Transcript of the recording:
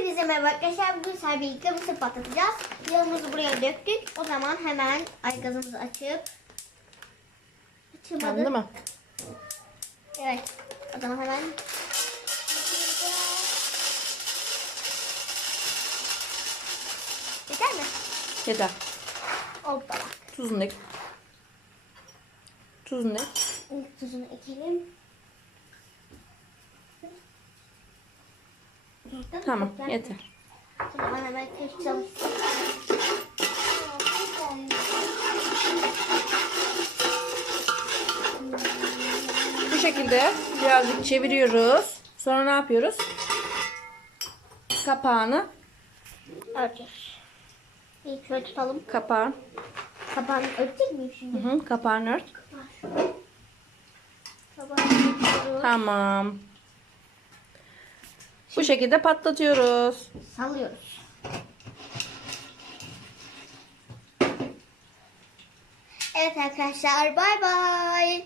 Hepinize merhaba arkadaşlar. Bugün sizlerle birlikte mısır patlatacağız. Yağımızı buraya döktük. O zaman hemen ay gazımızı açıp açılmadı. Yandı mı? Evet. O zaman hemen Yeter mi? Yeter. Hoppala. Tuzunu ek. Tuzunu ek. İlk tuzunu ekelim. Tamam yeter. O zaman hemen karıştıralım. Bu şekilde birazcık çeviriyoruz. Sonra ne yapıyoruz? Kapağını, Örtüyoruz. İlk tutalım. kapağın, Kapağını örtecek miyim hı şimdi? hı, kapağını ört. Kapağını örtüyoruz. Tamam. Bu şekilde patlatıyoruz. Sallıyoruz. Evet arkadaşlar bay bay.